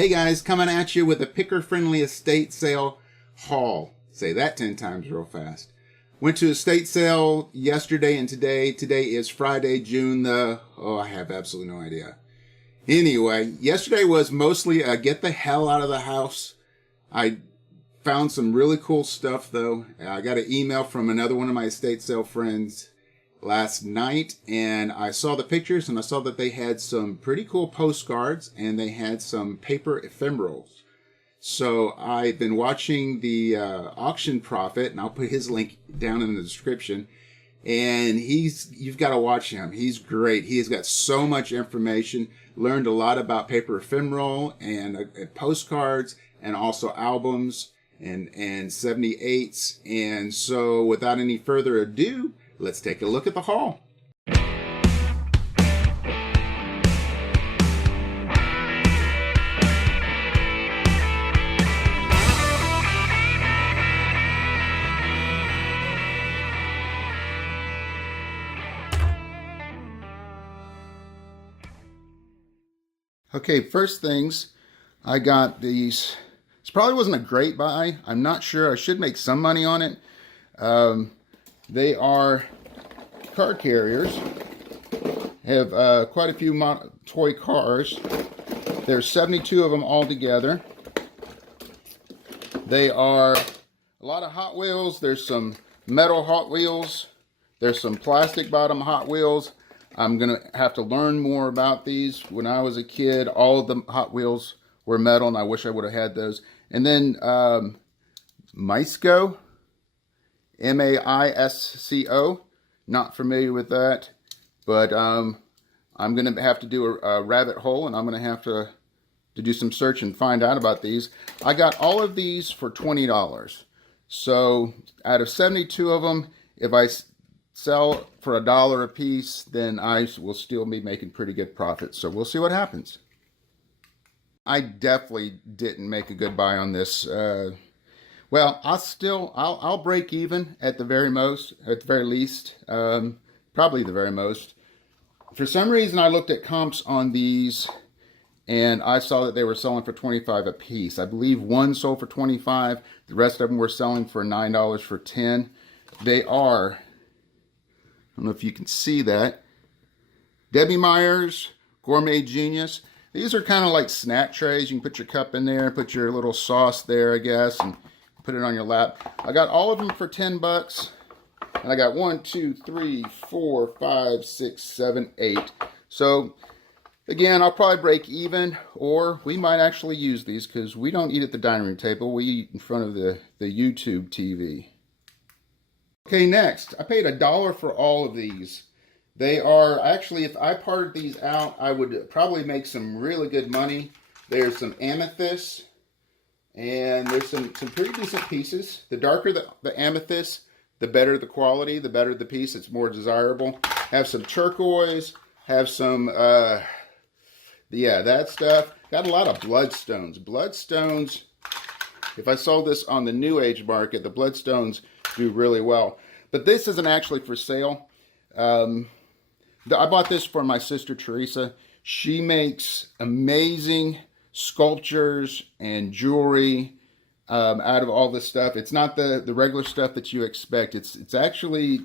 Hey guys, coming at you with a picker-friendly estate sale haul. Say that 10 times real fast. Went to estate sale yesterday and today. Today is Friday, June I have absolutely no idea. Anyway, yesterday was mostly a get the hell out of the house. I found some really cool stuff though. I got an email from another one of my estate sale friends last night, and I saw the pictures and I saw that they had some pretty cool postcards and they had some paper ephemerals. So I've been watching the Auction Prophet, and I'll put his link down in the description. And you've got to watch him. He's great. He has got so much information. Learned a lot about paper ephemeral and postcards, and also albums and 78s. And so without any further ado, let's take a look at the haul. Okay, first things, I got these. This probably wasn't a great buy. I'm not sure. I should make some money on it. They are car carriers. Have quite a few toy cars. There's 72 of them all together. They are a lot of Hot Wheels. There's some metal Hot Wheels. There's some plastic bottom Hot Wheels. I'm going to have to learn more about these. When I was a kid, all of the Hot Wheels were metal, and I wish I would have had those. And then Maisco. M-A-I-S-C-O. Not familiar with that, but I'm going to have to do a rabbit hole, and I'm going to have to do some search and find out about these. I got all of these for $20. So out of 72 of them, if I sell for $1 a piece, then I will still be making pretty good profits. So we'll see what happens. I definitely didn't make a good buy on this. Well, I'll break even at the very least, probably the very most. For some reason, I looked at comps on these, and I saw that they were selling for $25 a piece. I believe one sold for $25. The rest of them were selling for $9 for 10. They are, I don't know if you can see that, Debbie Meyer's Gourmet Genius. These are kind of like snack trays. You can put your cup in there, put your little sauce there, I guess, and put it on your lap. I got all of them for 10 bucks. And I got 1, 2, 3, 4, 5, 6, 7, 8. So again, I'll probably break even, or we might actually use these because we don't eat at the dining room table. We eat in front of the YouTube TV. Okay, next, I paid $1 for all of these. They are actually, if I parted these out, I would probably make some really good money. There's some amethyst. And there's some pretty decent pieces. The darker the amethyst, the better the quality, the better the piece. It's more desirable. Have some turquoise. Have some, that stuff. Got a lot of bloodstones. Bloodstones, if I sold this on the New Age market, the bloodstones do really well. But this isn't actually for sale. I bought this for my sister Teresa. She makes amazing sculptures and jewelry out of all this stuff. It's not the regular stuff that you expect. It's actually,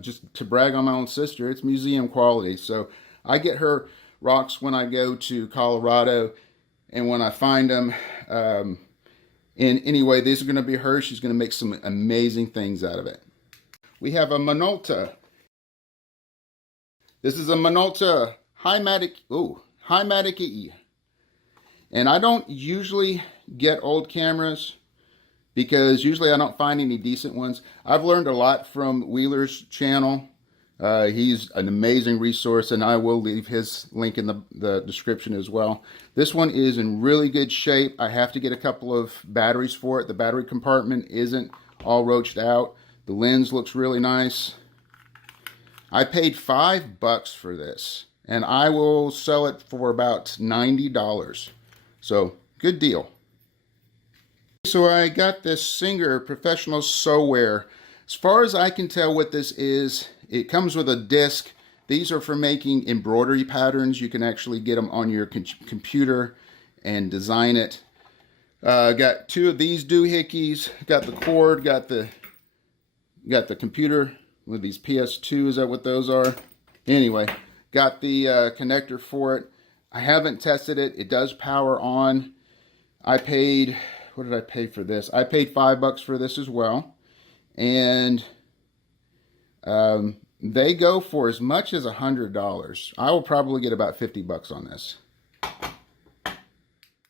just to brag on my own sister, it's museum quality. So I get her rocks when I go to Colorado, and when I find them. And anyway, these are going to be hers. She's going to make some amazing things out of it. We have a Minolta. This is a Minolta Himatic E. And I don't usually get old cameras because usually I don't find any decent ones. I've learned a lot from Wheeler's channel. He's an amazing resource, and I will leave his link in the description as well. This one is in really good shape. I have to get a couple of batteries for it. The battery compartment isn't all roached out. The lens looks really nice. I paid $5 for this, and I will sell it for about $90. So, good deal. So I got this Singer Professional Sewware. As far as I can tell what this is, it comes with a disc. These are for making embroidery patterns. You can actually get them on your computer and design it. Got two of these doohickeys, got the cord, got the computer with these PS2, is that what those are? Anyway, got the connector for it. I haven't tested it. It does power on. I paid, what did I pay for this? I paid $5 for this as well. And they go for as much as $100. I will probably get about $50 on this.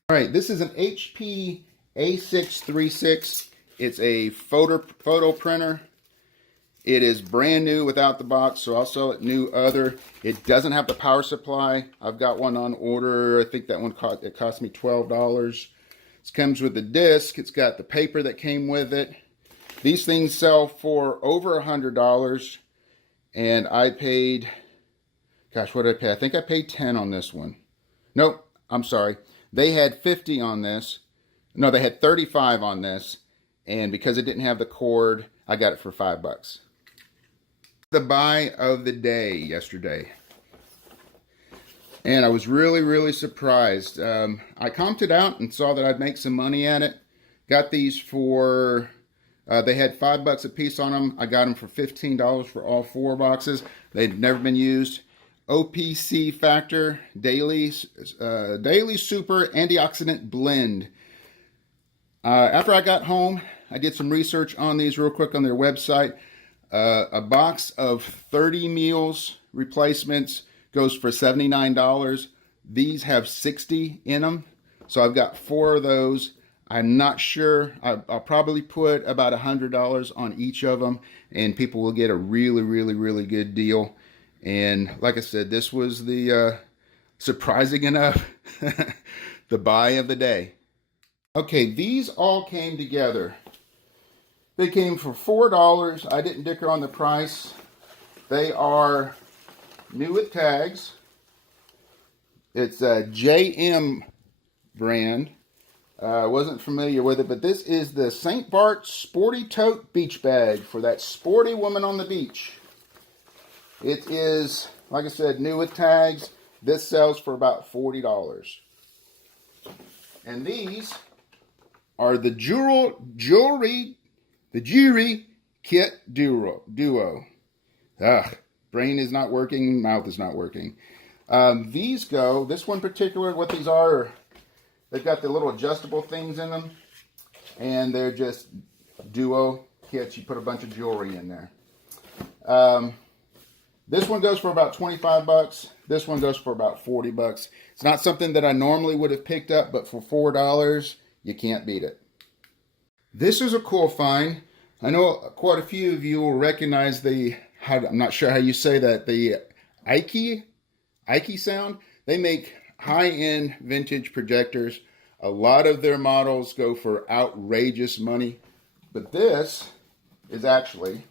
All right, this is an HP A636. It's a photo printer. It is brand new without the box, so I'll sell it new other. It doesn't have the power supply. I've got one on order. I think that one cost me $12. It comes with the disc. It's got the paper that came with it. These things sell for over $100, and I paid, gosh, what did I pay? I think I paid 10 on this one. Nope, I'm sorry. They had 50 on this. No, they had 35 on this, and because it didn't have the cord, I got it for $5. The buy of the day yesterday, and I was really surprised. I comped it out and saw that I'd make some money at it. Got these for they had $5 a piece on them. I got them for $15 for all 4 boxes. They'd never been used. OPC Factor Daily Super Antioxidant Blend. After I got home, I did some research on these real quick on their website. A box of 30 meals replacements goes for $79. These have 60 in them, so I've got 4 of those. I'm not sure. I'll probably put about $100 on each of them, and people will get a really good deal. And like I said, this was the surprising enough the buy of the day. Okay, these all came together. They came for $4. I didn't dicker on the price. They are new with tags. It's a JM brand. Wasn't familiar with it, but this is the St. Bart Sporty Tote Beach Bag for that sporty woman on the beach. It is, like I said, new with tags. This sells for about $40. And these are the Jewelry Kit Duo. Brain is not working, mouth is not working. These go, this one particular, what these are, they've got the little adjustable things in them, and they're just duo kits. You put a bunch of jewelry in there. This one goes for about $25. This one goes for about $40. It's not something that I normally would have picked up, but for $4, you can't beat it. This is a cool find. I know quite a few of you will recognize I'm not sure how you say that, the Ike sound. They make high-end vintage projectors. A lot of their models go for outrageous money, but this is actually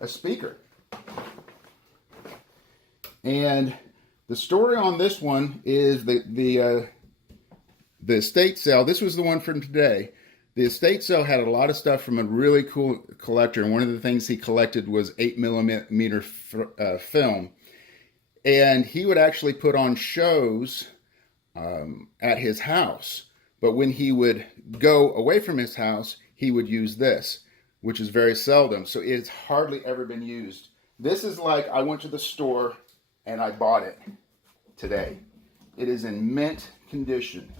a speaker. And the story on this one is the estate sale. This was the one from today. The estate sale had a lot of stuff from a really cool collector, and one of the things he collected was 8mm film. And he would actually put on shows at his house. But when he would go away from his house, he would use this, which is very seldom. So it's hardly ever been used. This is like I went to the store and I bought it today. It is in mint condition.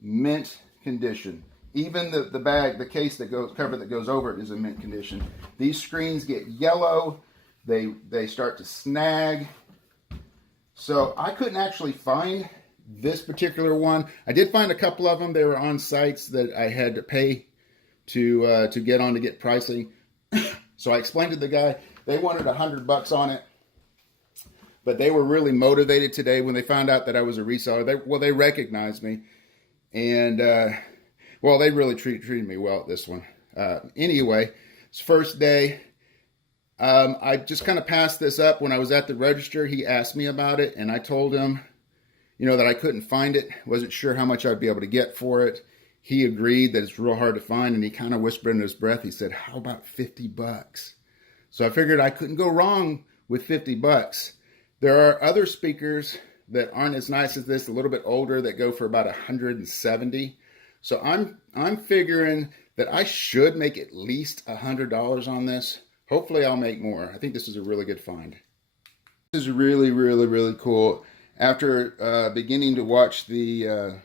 Mint condition. Even the bag, the case cover that goes over it is in mint condition. These screens get yellow. They start to snag. So I couldn't actually find this particular one. I did find a couple of them. They were on sites that I had to pay to get on to get pricing. So I explained to the guy, they wanted $100 on it. But they were really motivated today when they found out that I was a reseller. They recognized me. And, they really treated me well at this one. Anyway, it's first day. I just kind of passed this up. When I was at the register, he asked me about it, and I told him, that I couldn't find it. Wasn't sure how much I'd be able to get for it. He agreed that it's real hard to find, and he kind of whispered under his breath. He said, "How about $50?" So I figured I couldn't go wrong with $50. There are other speakers that aren't as nice as this, a little bit older, that go for about 170. So I'm figuring that I should make at least $100 on this. Hopefully I'll make more. I think this is a really good find. This is really, really, really cool. After beginning to watch the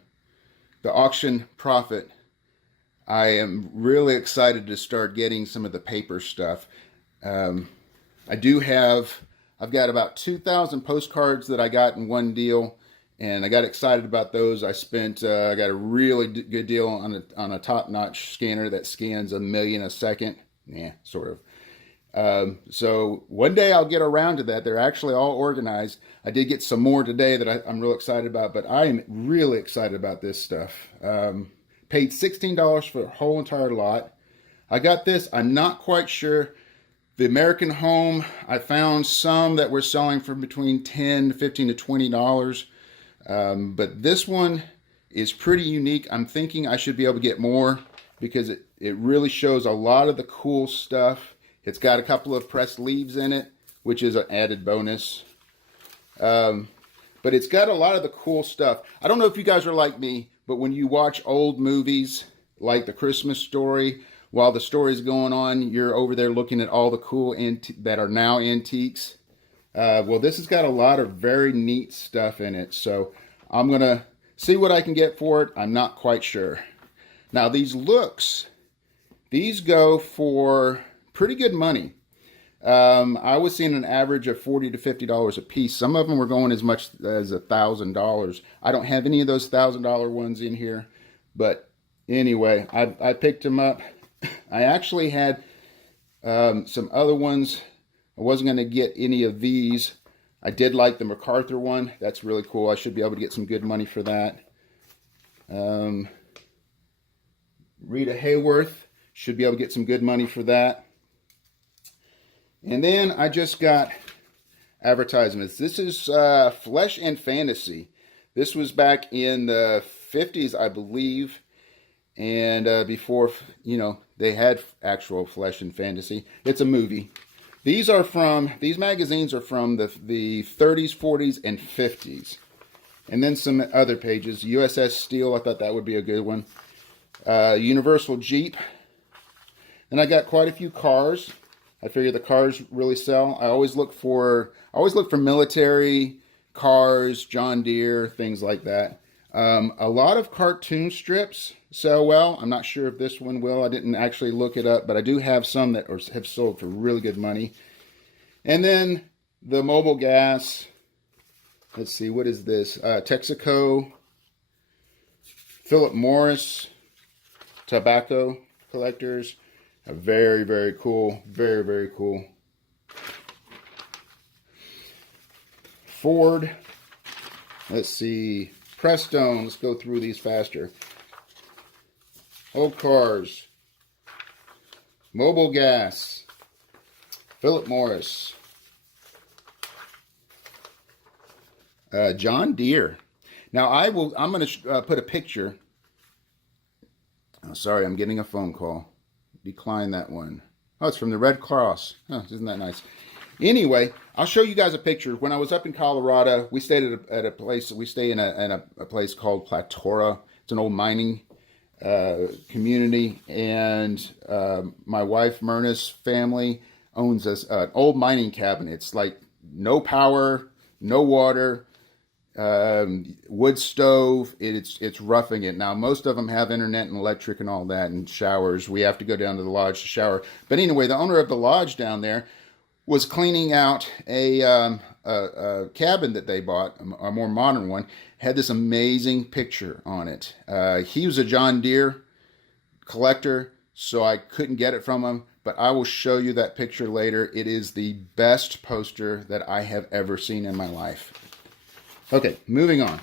auction profit, I am really excited to start getting some of the paper stuff. I've got about 2,000 postcards that I got in one deal, and I got excited about those. I got a really good deal on a top-notch scanner that scans 1 million a second. Yeah, sort of. So one day I'll get around to that. They're actually all organized. I did get some more today that I'm real excited about, but I am really excited about this stuff. Paid $16 for the whole entire lot. I got this. I'm not quite sure. The American Home, I found some that were selling for between $10, $15 to $20. But this one is pretty unique. I'm thinking I should be able to get more because it really shows a lot of the cool stuff. It's got a couple of pressed leaves in it, which is an added bonus. But it's got a lot of the cool stuff. I don't know if you guys are like me, but when you watch old movies like The Christmas Story, while the story's going on, you're over there looking at all the cool that are now antiques. Well, this has got a lot of very neat stuff in it. So I'm going to see what I can get for it. I'm not quite sure. Now, these go for pretty good money. I was seeing an average of $40 to $50 a piece. Some of them were going as much as $1,000. I don't have any of those $1,000 ones in here. But anyway, I picked them up. I actually had some other ones. I wasn't going to get any of these. I did like the MacArthur one. That's really cool. I should be able to get some good money for that. Rita Hayworth. Should be able to get some good money for that. And then I just got advertisements. This is Flesh and Fantasy. This was back in the 50s, I believe. And before, they had actual Flesh and Fantasy. It's a movie. These magazines are from the 30s, 40s, and 50s. And then some other pages. USS Steel, I thought that would be a good one. Universal Jeep. And I got quite a few cars. I figure the cars really sell. I always look for military cars, John Deere, things like that. A lot of cartoon strips sell well. I'm not sure if this one will. I didn't actually look it up, but I do have some that have sold for really good money. And then the Mobile Gas. Let's see, what is this? Texaco, Philip Morris, tobacco collectors. Very, very cool. Very, very cool. Ford. Let's see. Prestone. Let's go through these faster. Old Cars. Mobile Gas. Philip Morris. John Deere. Now I'm going to put a picture. Oh, sorry, I'm getting a phone call. Decline that one. Oh, it's from the Red Cross. Oh, isn't that nice? Anyway, I'll show you guys a picture. When I was up in Colorado, we stayed at a place. We stay in a place called Platora. It's an old mining community, and my wife Myrna's family owns an old mining cabin. It's like no power, no water, wood stove. It's roughing it. Now, most of them have internet and electric and all that, and showers. We have to go down to the lodge to shower. But anyway, the owner of the lodge down there was cleaning out a cabin that they bought, a more modern one. Had this amazing picture on it. He was a John Deere collector, so I couldn't get it from him, but I will show you that picture later. It is the best poster that I have ever seen in my life. Okay, moving on.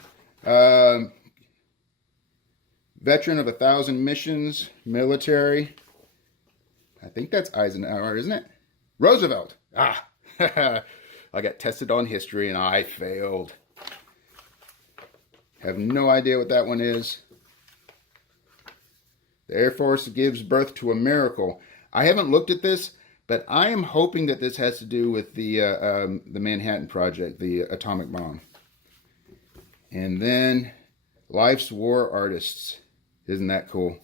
Veteran of 1,000 missions, military. I think that's Eisenhower, isn't it? Roosevelt. Ah, I got tested on history and I failed. Have no idea what that one is. The Air Force gives birth to a miracle. I haven't looked at this, but I am hoping that this has to do with the Manhattan Project, the atomic bomb. And then Life's War Artists. Isn't that cool?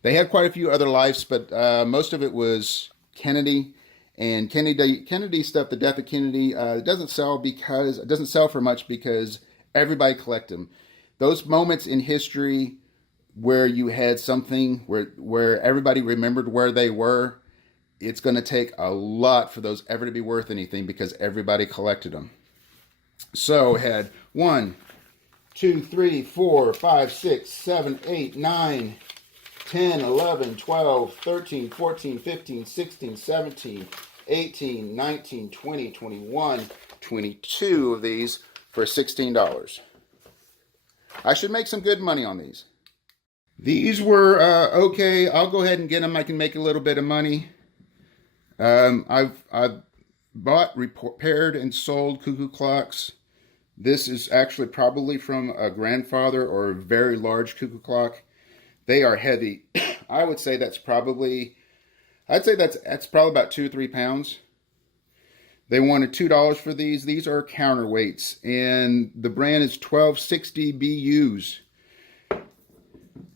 They had quite a few other Lifes, but most of it was Kennedy. And Kennedy stuff, the death of Kennedy, it doesn't sell for much because everybody collect them. Those moments in history where you had something where everybody remembered where they were, it's going to take a lot for those ever to be worth anything because everybody collected them. So had 1, 2, 3, 4, 5, 6, 7, 8, 9, 10, 11, 12, 13, 14, 15, 16, 17, 18, 19, 20, 21, 22 of these for $16. I should make some good money on these. These were okay. I'll go ahead and get them. I can make a little bit of money. I've bought, repaired, and sold cuckoo clocks. This is actually probably from a grandfather or a very large cuckoo clock. They are heavy. I would say that's probably, that's probably about 2 or 3 pounds. They wanted $2 for these. These are counterweights, and the brand is 1260 BUs.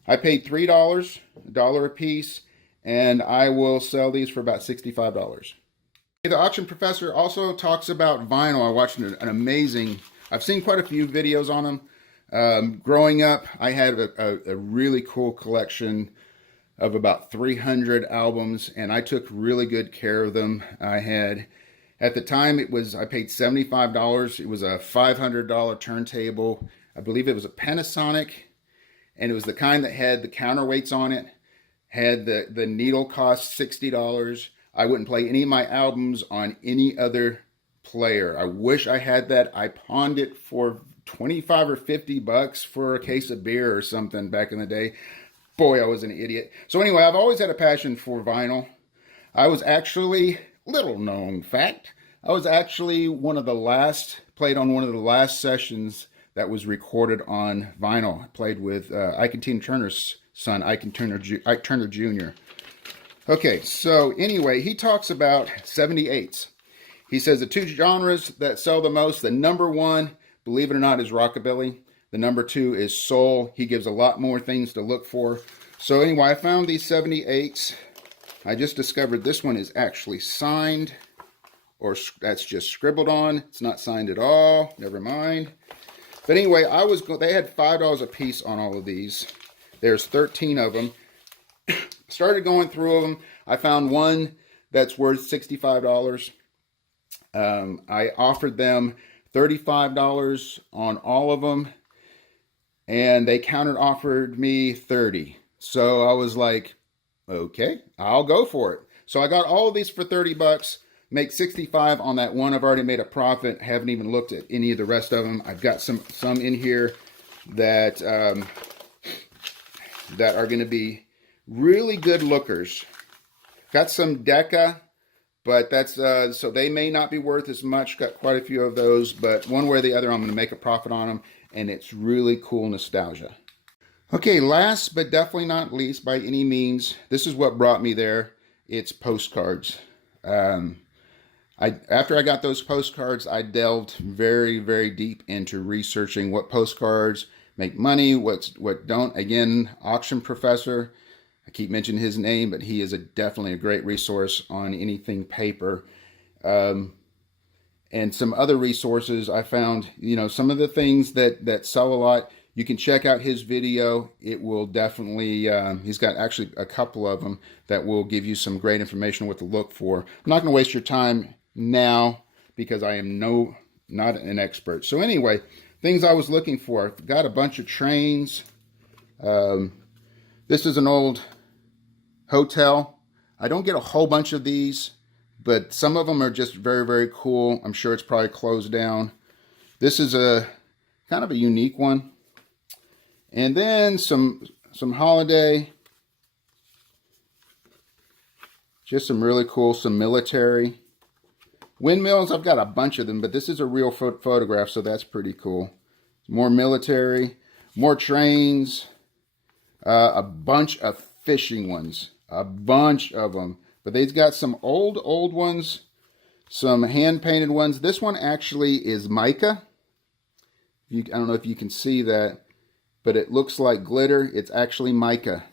I paid $3, $1 a piece, and I will sell these for about $65. The Auction Professor also talks about vinyl. I watched an amazing, I've seen quite a few videos on them. Growing up, I had a really cool collection of about 300 albums, and I took really good care of them. I had, at the time, I paid $75. It was a $500 turntable. I believe it was a Panasonic, and it was the kind that had the counterweights on it. Had the needle cost $60. I wouldn't play any of my albums on any other player. I wish I had that. I pawned it for 25 or 50 bucks for a case of beer or something back in the day. Boy, I was an idiot. So anyway, I've always had a passion for vinyl. I was actually, little known fact, I was actually played on one of the last sessions that was recorded on vinyl. I played with Ike and Tina Turner's son, Ike Turner Jr. Okay, so anyway, he talks about 78s. He says the 2 genres that sell the most, the number 1, believe it or not, is rockabilly. The number 2 is soul. He gives a lot more things to look for. So anyway, I found these 78s. I just discovered this one is actually signed, or that's just scribbled on. It's not signed at all. Never mind. But anyway, they had $5 a piece on all of these. There's 13 of them. Started going through them. I found one that's worth $65. I offered them $35 on all of them, and they counter offered me $30. So I was like, okay, I'll go for it. So I got all of these for 30 bucks, make 65 on that one. I've already made a profit. Haven't even looked at any of the rest of them. I've got some in here that that are going to be really good lookers. Got some Decca, but that's so they may not be worth as much. Got quite a few of those, but one way or the other, I'm going to make a profit on them, and it's really cool nostalgia. Okay, last but definitely not least by any means, this is what brought me there. It's postcards. After I got those postcards, I delved very, very deep into researching what postcards make money, what don't. Again, Auction Professor. I keep mentioning his name, but he is definitely a great resource on anything paper. And some other resources I found, some of the things that sell a lot. You can check out his video. It will definitely, he's got actually a couple of them that will give you some great information on what to look for. I'm not going to waste your time now because I am not an expert. So anyway, things I was looking for. I've got a bunch of trains. This is an old hotel. I don't get a whole bunch of these, but some of them are just very, very cool. I'm sure it's probably closed down. This is a kind of a unique one. And then some holiday, just some really cool, some military. Windmills, I've got a bunch of them, but this is a real photograph, so that's pretty cool. More military, more trains, a bunch of fishing ones, a bunch of them. But they've got some old ones, some hand-painted ones. This one actually is mica. I don't know if you can see that, but it looks like glitter. It's actually mica.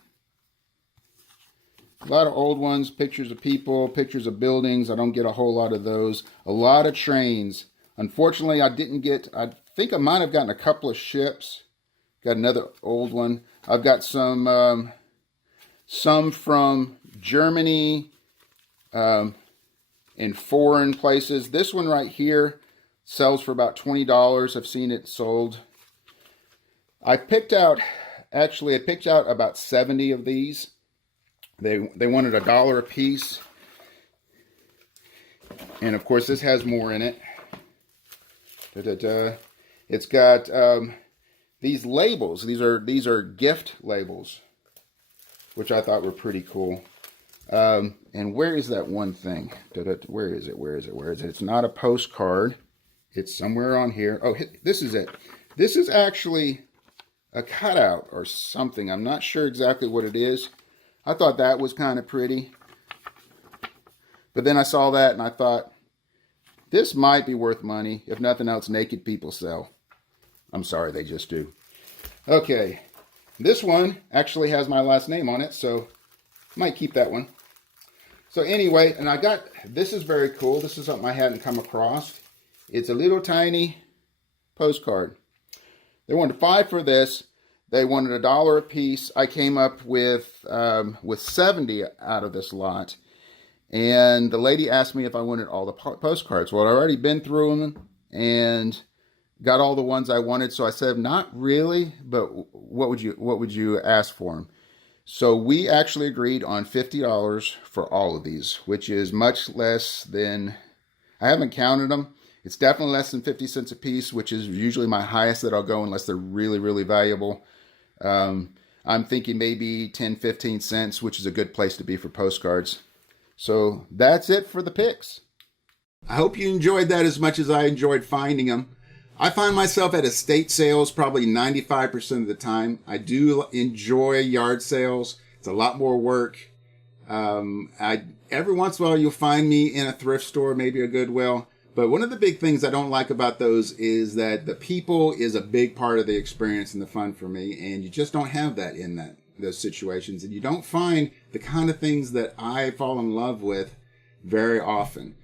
A lot of old ones, pictures of people, pictures of buildings. I don't get a whole lot of those. A lot of trains. Unfortunately, I didn't get, I think I might have gotten a couple of ships. Got another old one. I've got some from Germany, in foreign places. This one right here sells for about $20. I've seen it sold. I picked out about 70 of these. They wanted $1 a piece. And of course this has more in it. It's got these labels. These are gift labels, which I thought were pretty cool. And where is that one thing? Where is it? It's not a postcard. It's somewhere on here. Oh, this is it. This is actually a cutout or something. I'm not sure exactly what it is. I thought that was kind of pretty. But then I saw that and I thought, this might be worth money. If nothing else, naked people sell. I'm sorry, they just do. Okay. This one actually has my last name on it, so I might keep that one. So anyway, and this is very cool. This is something I hadn't come across. It's a little tiny postcard. They wanted 5 for this. They wanted $1 a piece. I came up with 70 out of this lot. And the lady asked me if I wanted all the postcards. Well, I'd already been through them and got all the ones I wanted. So I said, not really, but what would you ask for them? So we actually agreed on $50 for all of these, which is much less than, I haven't counted them. It's definitely less than 50 cents a piece, which is usually my highest that I'll go unless they're really, really valuable. I'm thinking maybe 10, 15 cents, which is a good place to be for postcards. So that's it for the picks. I hope you enjoyed that as much as I enjoyed finding them. I find myself at estate sales probably 95% of the time. I do enjoy yard sales. It's a lot more work. Every once in a while you'll find me in a thrift store, maybe a Goodwill. But one of the big things I don't like about those is that the people is a big part of the experience and the fun for me. And you just don't have that in those situations. And you don't find the kind of things that I fall in love with very often.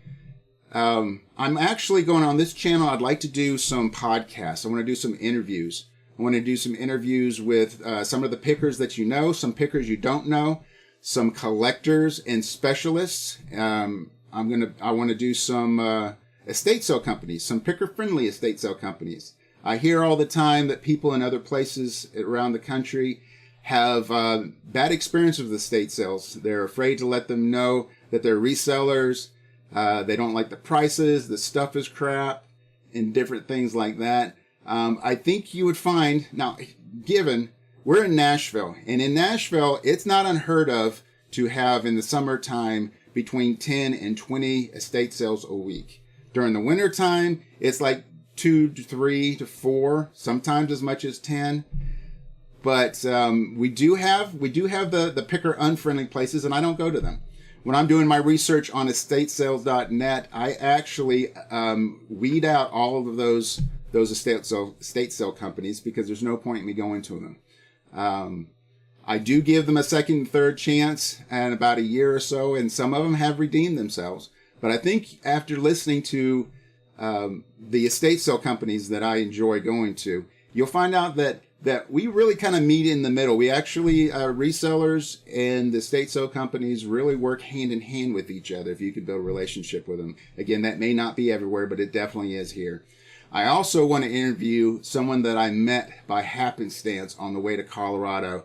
I'm actually going on this channel. I'd like to do some podcasts. I want to do some interviews. I want to do some interviews with some of the pickers that you know, some pickers you don't know, some collectors and specialists. I want to do some estate sale companies, some picker-friendly estate sale companies. I hear all the time that people in other places around the country have bad experience with estate sales. They're afraid to let them know that they're resellers. They don't like the prices. The stuff is crap and different things like that. I think you would find, now, given we're in Nashville, and in Nashville, it's not unheard of to have in the summertime between 10 and 20 estate sales a week. During the winter time, it's like 2 to 3 to 4, sometimes as much as 10. But we do have the picker unfriendly places, and I don't go to them. When I'm doing my research on estatesales.net, I actually weed out all of those estate sale companies because there's no point in me going to them. I do give them a second and third chance in about a year or so, and some of them have redeemed themselves. But I think after listening to the estate sale companies that I enjoy going to, you'll find out that we really kind of meet in the middle. We actually, resellers and the estate sale companies really work hand in hand with each other if you could build a relationship with them. Again, that may not be everywhere, but it definitely is here. I also want to interview someone that I met by happenstance on the way to Colorado,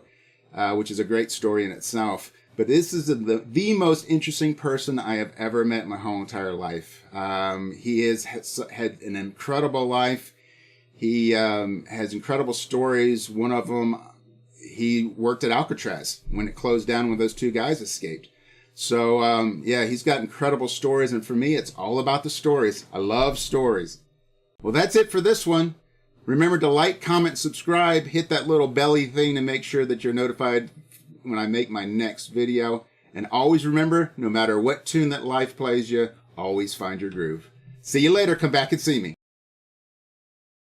which is a great story in itself. But this is the most interesting person I have ever met in my whole entire life. He has had an incredible life. He has incredible stories. One of them, he worked at Alcatraz when it closed down when those 2 guys escaped. So, yeah, he's got incredible stories. And for me, it's all about the stories. I love stories. Well, that's it for this one. Remember to like, comment, subscribe, hit that little belly thing to make sure that you're notified when I make my next video. And always remember, no matter what tune that life plays you, always find your groove. See you later. Come back and see me.